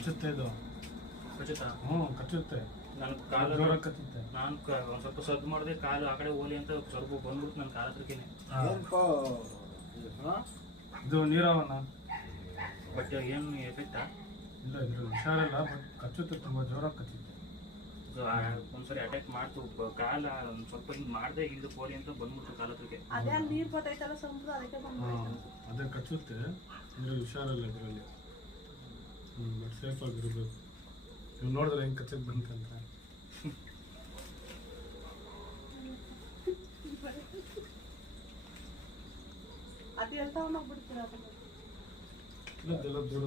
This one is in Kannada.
ಕಚ್ಚುತ್ತೆ ಇದು. ಕಚ್ಚುತ್ತಾ? ಕಚ್ಚುತ್ತೆ. ನನ್ನ ಕಾಲು ಜೋರಾಗಿ ಕಚ್ಚುತ್ತೆ. ನಾನು ಒಂದು ಸ್ವಲ್ಪ ಸದ್ದು ಮಾಡಿದೆ, ಕಾಲು ಆ ಕಡೆ ಹೋಲಿ ಅಂತ ಸ್ವಲ್ಪ ಬಂದ್ಬಿಡ್ತು ನನ್ನ ಕಾಲ ಹತ್ರಕ್ಕೇನೆ. ಇದು ನೀರಾವನ. ಬಟ್ ಏನು ಎಫೆಕ್ಟಾ? ಇಲ್ಲ, ಇದ್ರ ಹುಷಾರಲ್ಲ, ಬಟ್ ಕಚ್ಚುತ್ತೆ, ತುಂಬ ಜೋರಾಗಿ ಕಚ್ಚುತ್ತೆ. ಒಂದ್ಸರಿ ಅಟ್ಯಾಕ್ ಮಾಡ್ತು, ಕಾಲ ಒಂದು ಸ್ವಲ್ಪ ಹಿಂಗೆ ಮಾಡಿದೆ, ಇದು ಕೋಲಿ ಅಂತ ಬಂದ್ಬಿಡ್ತು ಕಾಲ ಹತ್ರಕ್ಕೆ. ಅದೇ ಕಚ್ಚುತ್ತೆ, ಅಂದರೆ ಹುಷಾರಲ್ಲ ಇದರಲ್ಲಿ. ಬಟ್ ಸೇಫ್ ಆಗಿರ್ಬೇಕು. ನೀವು ನೋಡಿದ್ರೆ ಹೆಂಗೆ ಕಚ್ಚಕ್ಕೆ ಬಂತಂತ. ಅದು ಹೇಳ್ತಾ ಹೋಗ್ಬಿಡ್ತೀರ. ಇಲ್ಲ, ದೂರ